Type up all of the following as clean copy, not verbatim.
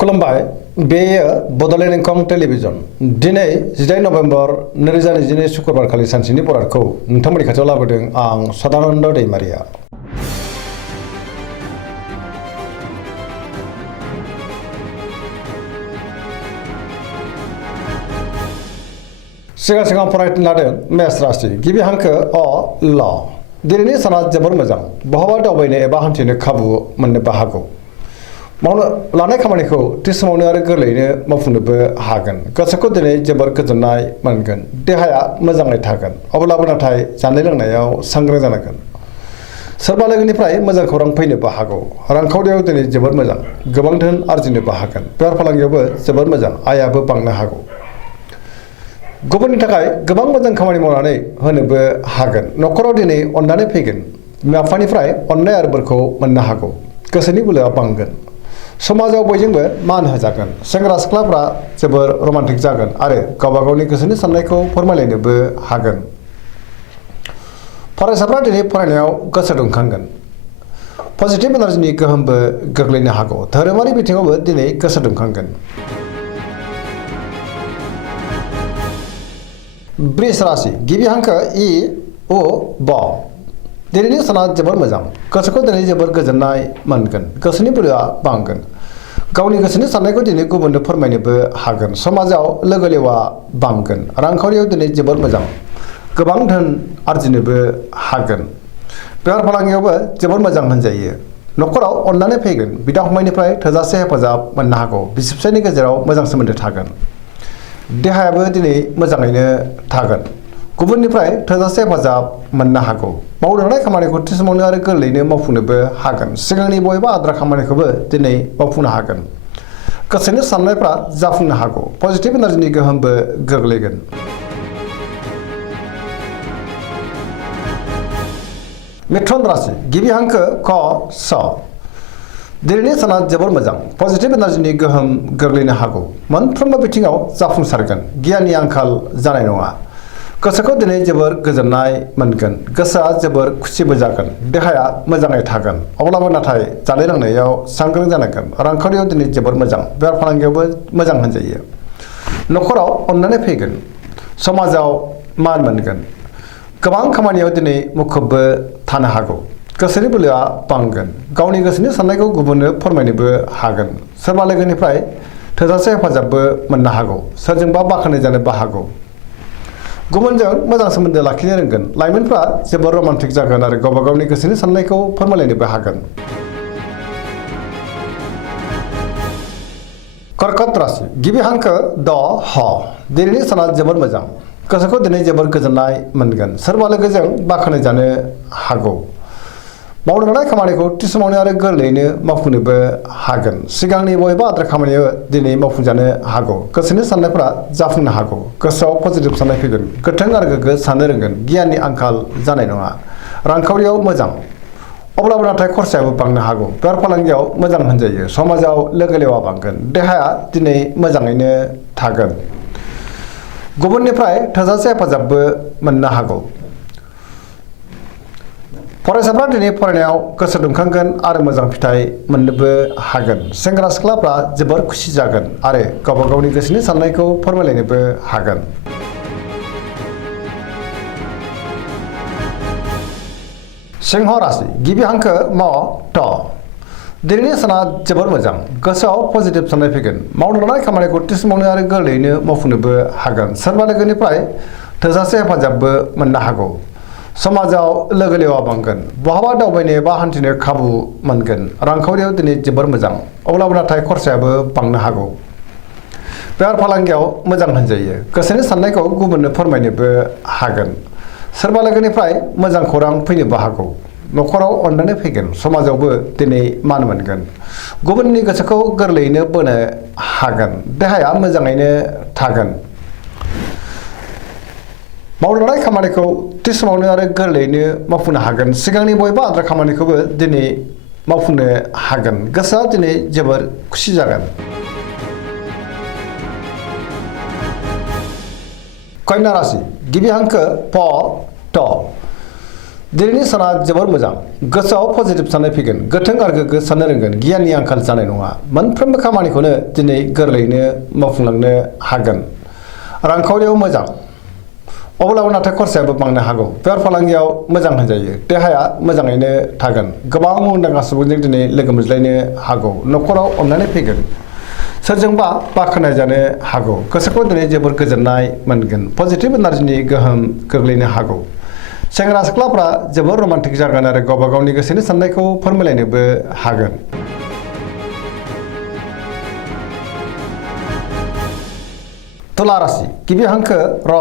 खुलुमबाय बेयो बड'लेण्ड इंखं टेलिभिजन दिनै 18 नभेम्बर 2022 शुक्रबार खालि सानसेनि बरादखौ नोंथांमोननि खाथियाव लाबोदों आं सदानन्द दैमारिया। सिगां फरायनो लादों मेष राशि गिबि हांखो अ ल दिनैनि साना जोबोर मोजां बहाबा दावबायनो एबा हान्थिनो खाबु मोननोबो हागौ। मावनो लानाय खामानिखौ थि समावनो आरो गोरलैयैनो मावफुंनोबो हागोन। गोसोखौ दिनै जोबोर गोजोननाय मोनगोन। देहाया मोजाङै थागोन अब्लाबो नाथाय जानाय लोंनायाव सांग्रां जानांगोन। सोरबा लोगोनिफ्राय मोजां खौरां फैनोबो हागौ। रांखावरियाव दिनै जोबोर मोजां गोबां धोन आरजिनोबो हागोन। बेफार फालांगियावबो जोबोर मोजां आयाबो बांनो हागौ। गुबुननि थाखाय गोबां मोजां खामानि मावनानै होनोबो हागोन। न'खराव दिनै अननानै फैगोन। बिमा बिफानिफ्राय अननाय आरो बोरखौ मोननो हागौ। गोसोनि बोलोआ बांगोन। समाजाव बयजोंबो मान होजागोन। सेंग्रा सिख्लाफ्रा जोबोर रमान्टिक जागोन आरो गावबा गावनि गोसोनि साननायखौ फोरमायलायनोबो हागोन। फरायसाफ्रा दिनै फरायनायाव गोसो दुंखांगोन। पजिटिभ एनार्जिनि गोहोमबो गोग्लैनो हागौ। धोरोमारि बिथिङावबो दिनै गोसो दुंखांगोन। वृष राशि गिबि हांखो इ उ ब दिनैनि साना जोबोर मोजां गोसोखौ दिनै जोबोर गोजोननाय मोनगोन। गोसोनि बोलोआ बांगोन। गावनि गोसोनि साननायखौ दिनै गुबुननो फोरमायनोबो हागोन। समाजाव लोगो लेवा बांगोन। रांखावरियाव दिनै जोबोर मोजां गोबां धोन आरजिनोबो हागोन। बेफार फालांगियावबो जोबोर मोजां होनजायो। न'खराव अननानै फैगोन। बिदा फंबायनिफ्राय थोजासे हेफाजाब मोननो हागौ। बिसि फिसायनि गेजेराव मोजां सोमोन्दो थागोन। देहायाबो दिनै मोजाङैनो थागोन। गुबुननिफ्राय थोजासे हेफाजाब मोननो हागौ। मावनो लानाय खामानिखौ थि समावनो आरो गोरलैयैनो मावफुंनोबो हागोन। सिगांनि बबेबा आद्रा खामानिखौबो दिनै मावफुंनो हागोन। गोसोनि साननायफ्रा जाफुंनो हागौ। पजिटिभ एनार्जिनि गोहोमबो गोग्लैगोन। मिथुन राशि गिबि हांखो क स दिनैनि साना जोबोर मोजां पजिटिभ एनार्जिनि गोहोम गोग्लैनो हागौ। मोनफ्रोमबो बिथिङाव जाफुंसारगोन। गियाननि आंखाल जानाय नङा। गोसोखौ दिनै जोबोर गोजोननाय मोनगोन। गोसोआ जोबोर खुसिबो जागोन। देहाया मोजाङै थागोन अब्लाबो नाथाय जानाय लोंनायाव सांग्रां जानांगोन। रांखावरियाव दिनै जोबोर मोजां बेफार फालांगियावबो मोजां होनजायो। न'खराव अननानै फैगोन। समाजाव मान मोनगोन। गोबां खामानियाव दिनै मुखुबबो थानो हागौ। गोसोनि बोलोआ बांगोन। गावनि गोसोनि साननायखौ गुबुननो फोरमायनोबो हागोन। सोरबा लोगोनिफ्राय थोजासे हेफाजाबबो मोननो हागौ। सोरजोंबा बाख्नाय जानोबो हागौ। गुबुनजों मोजां सोमोन्दो लाखिनो रोंगोन। लाइमोनफ्रा जोबोर रमान्टिक जागोन आरो गावबा गावनि गोसोनि साननायखौ फोरमायलायनोबो हागोन। कर्कट राशि गिबि हांखो द ह दिनैनि साना जोबोर मोजां गोसोखौ दिनै जोबोर गोजोननाय मोनगोन। सोरबा लोगोजों बाख्नाय जानो हागौ। मावनो लानाय खामानिखौ थि समावनो आरो गोरलैयैनो मावफुंनोबो हागोन। सिगांनि बबेबा आद्रा खामानियाव दिनै मावफुंजानो हागौ। गोसोनि साननायफोरा जाफुंनो हागौ। गोसोआव पजिटिभ साननाय फैगोन। गोथों आरो गोग्गो साननो रोंगोन। गियाननि आंखाल जानाय नङा। रांखावरियाव मोजां अब्लाबो नाथाय खरसायाबो बांनो हागौ। बेफार फालांगियाव मोजां होनजायो। समाजाव लोगो लेवा बांगोन। देहाया दिनै मोजाङैनो थागोन। गुबुननिफ्राय थोजासे हेफाजाबबो मोननो हागौ। फरायसाफ्रा दिनै फरायनायाव गोसो दुंखांगोन आरो मोजां फिथाइ मोननोबो हागोन। सेंग्रा सिख्लाफ्रा जोबोर खुसि जागोन आरो गावबा गावनि गोसोनि साननायखौ फोरमायलायनोबो हागोन। सिंह राशि गिबि हांखो म ट दिनैनि साना जोबोर मोजां गोसोआव पजिटिभ साननाय फैगोन। मावनो लानाय खामानिखौ थि समावनो आरो गोरलैयैनो मावफुंनोबो हागोन। सोरबा लोगोनिफ्राय थोजासे हेफाजाबबो मोननो हागौ। समाजाव लोगो लेवा बांगोन। बहाबा दावबायनो एबा हान्थिनो खाबु मोनगोन। रांखावरियाव दिनै जोबोर मोजां अब्लाबो नाथाय खरसायाबो बांनो हागौ। बेफार फालांगियाव मोजां होनजायो। गोसोनि साननायखौ गुबुननो फोरमायनोबो हागोन। सोरबा लोगोनिफ्राय मोजां खौरां फैनोबो हागौ। न'खराव अननानै फैगोन। समाजावबो दिनै मान मोनगोन। गुबुननि गोसोखौ गोरलैयैनो बोनो हागोन। देहाया मोजाङैनो थागोन। मावनो लानाय खामानिखौ थि समावनो आरो गोरलैयैनो मावफुंनो हागोन। सिगांनि बबेबा आद्रा खामानिखौबो दिनै मावफुंनो हागोन। गोसोआ दिनै जोबोर खुसि जागोन। कन्या राशि गिबि हांखो प ट दिनैनि साना जोबोर मोजां गोसोआव पजिटिभ साननाय फैगोन गोथों आरो गोग्गो साननो रोंगोन गियाननि आंखाल जानाय नङा मोनफ्रोमबो खामानिखौनो दिनै गोरलैयैनो मावफुंलांनो हागोन रांखावरियाव मोजां अब्लाबो नाथाय खरसायाबो बांनो हागौ बेफार फालांगियाव मोजां होनजायो देहाया मोजाङैनो थागोन गोबां मुंदांखा सुबुंजों दिनै लोगो मोनज्लायनो हागौ न'खराव अननानै फैगोन सोरजोंबा बाख्नाय जानो हागौ गोसोखौ दिनै जोबोर गोजोननाय मोनगोन पजिटिभ एनार्जिनि गोहोम गोग्लैनो हागौ सेंग्रा सिख्लाफ्रा जोबोर रमान्टिक जागोन आरो गावबा गावनि गोसोनि साननायखौ फोरमायलायनोबो हागोन तुला राशि गिबि हांखो र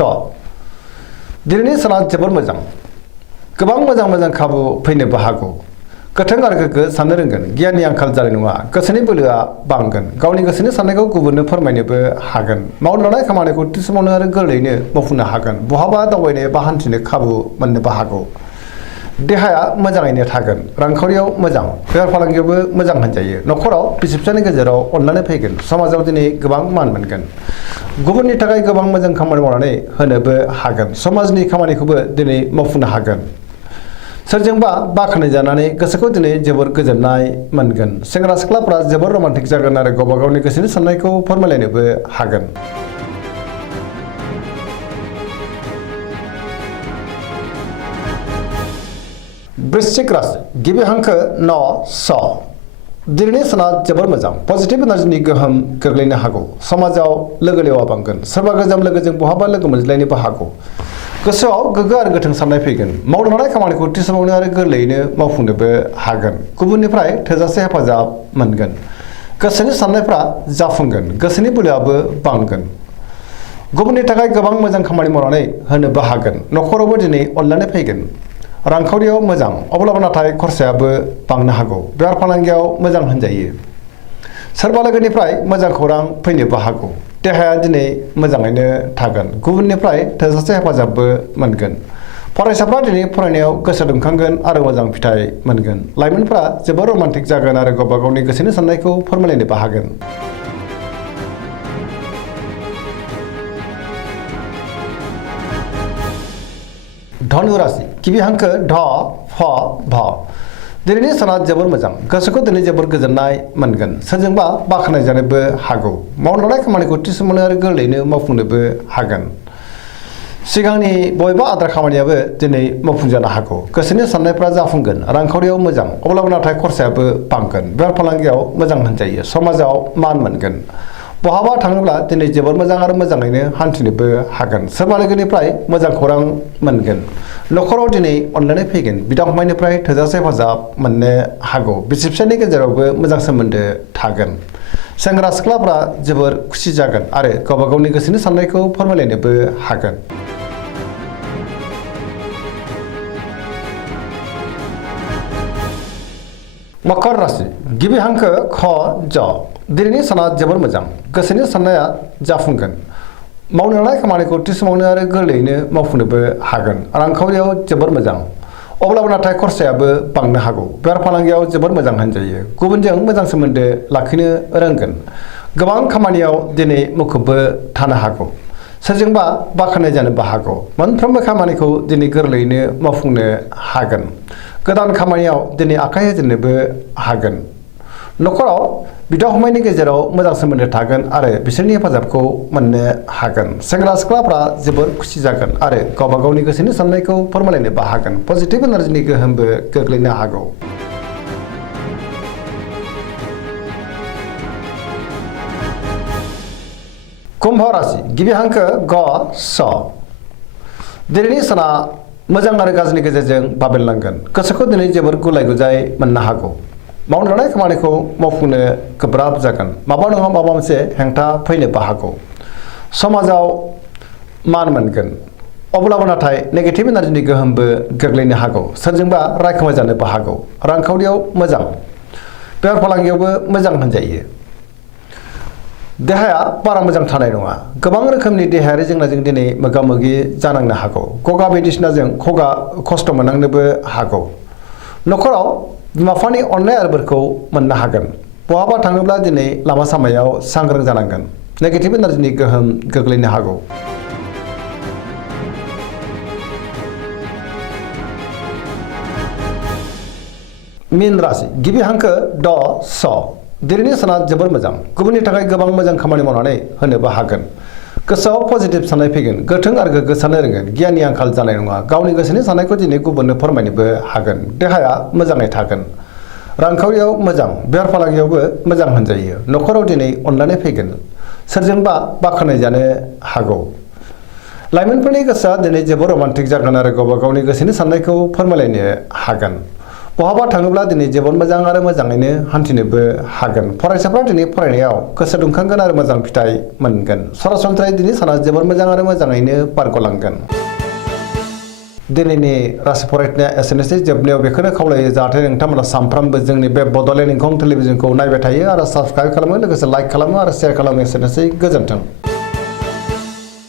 ट दिनैनि साना जोबोर मोजां गोबां मोजां खाबु फैनोबो हागौ गोथों आरो गोग्गो साननो रोंगोन गियाननि आंखाल जानाय नङा गोसोनि बोलोआ बांगोन गावनि गोसोनि साननायखौ गुबुननो फोरमायनोबो हागोन मावनो लानाय खामानिखौ थि समावनो आरो गोरलैयैनो मावफुंनो हागोन बहाबा दावबायनो एबा हान्थिनो खाबु मोननोबो हागौ देहाया मोजाङैनो थागोन रांखावरियाव मोजां बेफार फालांगियावबो मोजां होनजायो न'खराव बिसि फिसायनि गेजेराव अननानै फैगोन समाजाव दिनै गोबां मान मोनगोन गुबुननि थाखाय गोबां मोजां खामानि मावनानै होनोबो हागोन समाजनि खामानिखौबो दिनै मावफुंनो हागोन सोरजोंबा बाख्नाय जानानै गोसोखौ दिनै जोबोर गोजोननाय मोनगोन सेंग्रा सिख्लाफ्रा जोबोर रमान्टिक जागोन आरो गावबा गावनि गोसोनि साननायखौ फोरमायलायनोबो हागोन वृश्चिक राशि गिबि हांखो न स दिनैनि साना जोबोर मोजां पजिटिभ एनार्जिनि गोहोम गोग्लैनो हागौ समाजाव लोगो लेवा बांगोन सोरबा गोजाम लोगोजों बहाबा लोगो मोनज्लायनोबो हागौ गोसोआव गोग्गो आरो गोथों साननाय फैगोन मावनो लानाय खामानिखौ थि समावनो आरो गोरलैयैनो मावफुंनोबो हागोन गुबुननिफ्राय थोजासे हेफाजाब मोनगोन गोसोनि साननायफ्रा जाफुंगोन गोसोनि बोलोआबो बांगोन गुबुननि थाखाय गोबां मोजां खामानि मावनानै होनोबो हागोन न'खरावबो दिनै अननानै फैगोन रांखावरियाव मोजां अब्लाबो नाथाय खरसायाबो बांनो हागौ बेफार फालांगियाव मोजां होनजायो सोरबा लोगोनिफ्राय मोजां खौरां फैनोबो हागौ देहाया दिनै मोजाङैनो थागोन गुबुननिफ्राय थोजासे हेफाजाबबो मोनगोन फरायसाफ्रा दिनै फरायनायाव गोसो दुंखांगोन आरो मोजां फिथाइ मोनगोन लाइमोनफ्रा जोबोर रमान्टिक जागोन आरो गावबा गावनि गोसोनि साननायखौ फोरमायलायनोबो हागोन धनु राशि गिबि हांखो ढ फ भ दिनैनि साना जोबोर मोजां गोसोखौ दिनै जोबोर गोजोननाय मोनगोन सोरजोंबा बाख्नाय जानोबो हागौ मावनो लानाय खामानिखौ थि समावनो आरो गोरलैयैनो मावफुंनोबो हागोन सिगांनि बबेबा आद्रा खामानियाबो दिनै मावफुंजानो हागौ गोसोनि साननायफ्रा जाफुंगोन रांखावरियाव मोजां अब्लाबो नाथाय खरसायाबो बांगोन बेफार फालांगियाव मोजां होनजायो समाजाव मान मोनगोन बहाबा थाङोब्ला दिनै जोबोर मोजां आरो मोजाङैनो हान्थिनोबो हागोन सोरबा लोगोनिफ्राय मोजां खौरां मोनगोन न'खराव दिनै अनलायनाय फैगोन बिदा फंबायनिफ्राय थोजासे हेफाजाब मोननो हागौ बिसि फिसायनि गेजेरावबो मोजां सोमोन्दो थागोन सेंग्रा सिख्लाफ्रा जोबोर खुसि जागोन आरो गावबा गावनि गोसोनि साननायखौ फोरमायलायनोबो हागोन मकर राशि गिबि हांखो ख ज दिनैनि साना जोबोर मोजां गोसोनि साननाया जाफुंगोन मावनो लानाय खामानिखौ थि समावनो आरो गोरलैयैनो मावफुंनोबो हागोन रांखावरियाव जोबोर मोजां अब्लाबो नाथाय खरसायाबो बांनो हागौ बेफार फालांगियाव जोबोर मोजां होनजायो गुबुनजों मोजां सोमोन्दो लाखिनो रोंगोन गोबां खामानियाव दिनै मुखुबबो थानो हागौ सोरजोंबा बाख्नाय जानोबो हागौ मोनफ्रोमबो खामानिखौ दिनै गोरलैयैनो मावफुंनो हागोन गोदान खामानियाव दिनै आखाइ होजेननोबो हागोन न'खराव बिदा फंबायनि गेजेराव मोजां सोमोन्दो थागोन आरो बिसोरनि हेफाजाबखौ मोननो हागोन सेंग्रा सिख्लाफ्रा जोबोर खुसि जागोन आरो गावबा गावनि गोसोनि साननायखौ फोरमायलायनोबो हागोन पजिटिभ एनार्जिनि गोहोमबो गोग्लैनो हागौ कुम्भ राशि गिबि हांखो ग स दिनैनि साना मोजां आरो गाज्रिनि गेजेरजों बाबेनलांगोन गोसोखौ दिनै जोबोर गुलाय गुजाय मोननो हागौ मावनो लानाय खामानिखौ मावफुंनो गोब्राब जागोन माबा नङा माबा मोनसे हेंथा फैनोबो हागौ समाजाव मान मोनगोन अब्लाबो नाथाय नेगेटिभ एनार्जिनि गोहोमबो गोग्लैनो हागौ सोरजोंबा रायखोमा जानोबो हागौ रांखावरियाव मोजां बेफार फालांगियावबो मोजां होनजायो देहाया बारा मोजां थानाय नङा गोबां रोखोमनि देहायारि जेंनाजों दिनै मोगा मोगि जानांनो हागौ गगा बायदिसिनाजों खस्थ' मोननांनोबो हागौ न'खराव बिमा बिफानि अननाय आरो बोरखौ मोननो हागोन बहाबा थाङोब्ला दिनै लामा सामायाव सांग्रां जानांगोन नेगेटिभ एनार्जिनि गोहोम गोग्लैनो हागौ मीन राशि गिबि हांखो ड स दिनैनि साना जोबोर मोजां गुबुननि थाखाय गोबां मोजां खामानि मावनानै होनोबो हागोन गोसोआव पजिटिभ साननाय फैगोन गोथों आरो गोग्गो साननो रोंगोन गियाननि आंखाल जानाय नङा गावनि गोसोनि साननायखौ दिनै गुबुननो फोरमायनोबो हागोन देहाया मोजाङै थागोन रांखावरियाव मोजां बेफार फालांगियावबो मोजां होनजायो न'खराव दिनै अननानै फैगोन सोरजोंबा बाख्नाय जानो हागौ लाइमोनफोरनि गोसोआ दिनै जोबोर रमान्टिक जागोन आरो गावबा गावनि गोसोनि साननायखौ फोरमायलायनो हागोन बहाबा थाङोब्ला दिनै जोबोर मोजां आरो मोजाङैनो हान्थिनोबो हागोन फरायसाफ्रा दिनै फरायनायाव गोसो दुंखांगोन आरो मोजां फिथाइ मोनगोन सरासनस्रायै दिनै साना जोबोर मोजां आरो मोजाङैनो बारग'लांगोन दिनैनि राशि फरायनाया एसेनोसै जोबनायाव बेखौनो खावलायो जाहाथे नोंथांमोना सानफ्रामबो जोंनि बे बड'लेण्ड इंखं टेलिभिजनखौ नायबाय थायो आरो साबस्क्राइब खालामो लोगोसे लाइक खालामो आरो शेयार खालामो एसेनोसै गोजोन्थों